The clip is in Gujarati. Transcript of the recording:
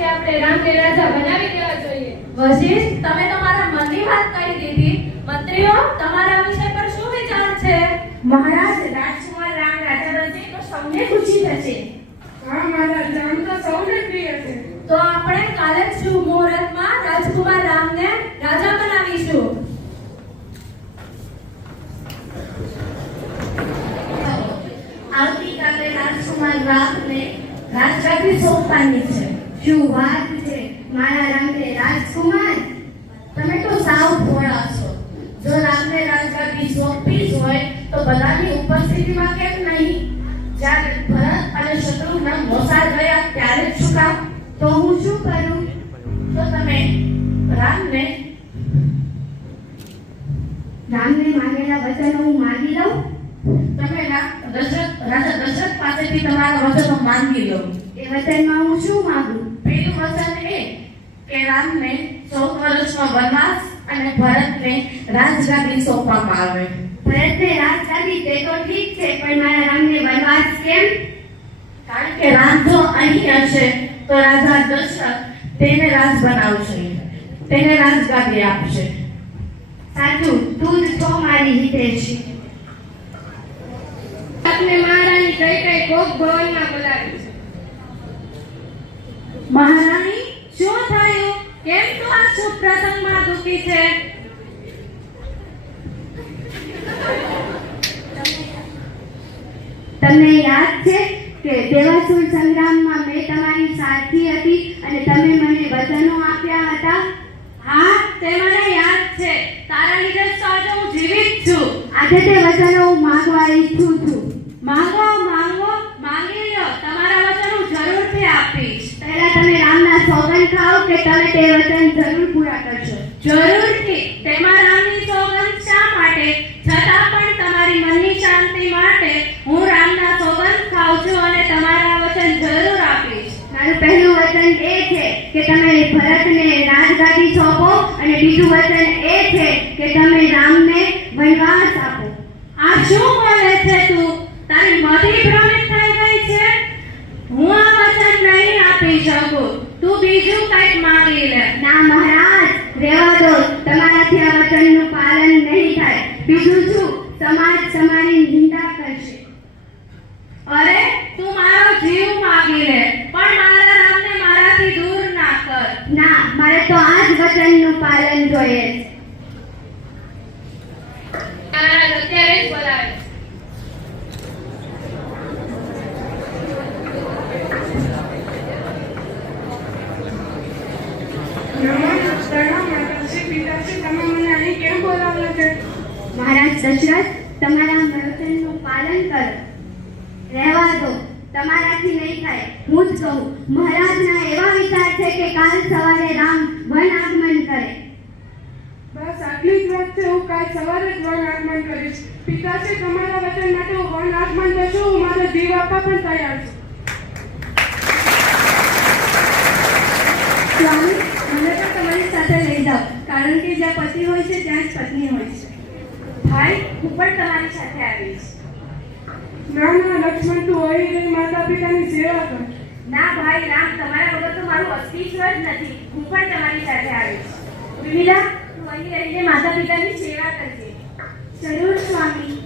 છે આપણે રામને રાજા બનાવી દેવા જોઈએ. વશિષ્ઠ, તમે તો મારા મનની વાત કહી દીધી. મંત્રીઓ, તમારા વિષય પર શું વિચાર છે? મહારાજ, રાજકુમાર રામ રાજા બનશે તો સૌને ખુશી થશે. હા મહારાજ, રામ તો સૌને પ્રિય છે. તો આપણે કાલે જ શુભ મુહૂર્તમાં રાજકુમાર રામને રાજા બનાવીશું. આવતીકાલે રાજકુમાર રામને રાજગાદી સોંપવાની છે. શું વાત છે મારા રામને રાજકુમાર! તમે તો સાવ ભોળા છો. જો રામને રાજગાદી સોંપી જ હોય તો બધાની ઉપસ્થિતિમાં કેમ નહીં? જ્યારે ભરત અને શત્રુઘ્ન મોસાળ ગયા ત્યારે જ શું કામ? તો હું શું કરું? તો તમે રામને માંગેલા વચનો હું માંગી લઉં. તમે રાજા દશરથ પાસેથી તમારા વચનો માંગી લો. એ વચનમાં હું શું માંગુ? પહેલું વચન એ કે રામને 14 વર્ષનો વનવાસ અને ભરતને રાજગાદી સોંપવામાં આવે. ભરતને રાજગાદી તે તો ઠીક છે, પણ મારા રામને વનવાસ કેમ? કારણ કે રામ જો અહીં હશે તો રાજા દશરથ તેને રાજ બનાવશે, તેને રાજગાદી આપશે. સાચું, તું જ છો મારી હિતેશી. આપને મહારાણી કઈ કઈ ભોગ ભવનમાં બોલાવી છે. મહારાણી, શું થયું? કેમ તું આ શુભ પ્રસંગમાં દુઃખી છે? તમને યાદ છે કે દેવાસુર સંગ્રામમાં મેં તમારી સારથી હતી અને તમે મને વચનો આપ્યા હતા? હા, તે મને યાદ છે. તારા લીધે જ તો આજે હું જીવિત છું. આજે તે વચનો હું માંગવા ઈચ્છું છું. માંગો, માંગી લો. તમારા વચન હું જરૂરથી આપીશ. પહેલા તમે રામના સોગંદ ખાઓ કે તમે તે વચન જરૂર પૂરા કરશો. જરૂરથી. તેમાં રામની સોગંદ શા માટે? છતાં પણ તમારી મનની શાંતિ માટે હું રામના સોગંદ ખાઉં છું અને તમારા વચન જરૂર આપીશ. મારું પહેલું વચન એ છે કે તમે ભરતને રાજગાદી સોંપો અને બીજું વચન એ છે કે તમે રામને વનવાસ આપો. આ શું બોલે છે તું? તારી મતિ ભ્રમિત થઈ ગઈ છે. હું આ વચન નહીં આપી શકું. તું બીજું કંઈક માંગી લે. ના મહારાજ, રહેવા દો. તમારાથી આ વચનનું પાલન નહીં થાય. બીજું શું? સમાજ તમારી નિંદા કરશે. અરે, તું મારો જીવ માંગી લે, પણ મારા રામને મારાથી દૂર ના કર. ના, મારે તો આ જ વચનનું પાલન જોઈએ છે. મહારાજ અત્યારે જ બોલાવે. મહારાજ દશરથ, તમારા વચનનું પાલન કરો. રહેવા દો. તમારાથી નહીં થાય. હું જ કહું. મહારાજના એવા વિચાર છે કે કાલ સવારે રામ વન આગમન કરે. બસ આટલી જ વાત છે. હું કાલ સવારે જ વન આગમન કરીશ. પિતાશ્રી, તમારા વચન માટે હું વન આગમન કરશું. હું મારો જીવ આપવા પણ તૈયાર છું. સ્વામી, મને પણ તમારી સાથે લઈ જાઓ, કારણ કે જ્યાં પતિ હોય છે ત્યાં જ પત્ની હોય છે. ભાઈ, હું પણ તમારી સાથે આવીશ. ના લક્ષ્મણ, તું અહીં રહી માતા પિતાની સેવા કર. ના ભાઈ રામ, તમારા વગર તો મારું અસ્તિત્વ જ નથી. હું પણ તમારી સાથે આવીશ. વિવિધા, તું અહીં રહીને માતા પિતાની સેવા કરજે. જરૂર સ્વામી.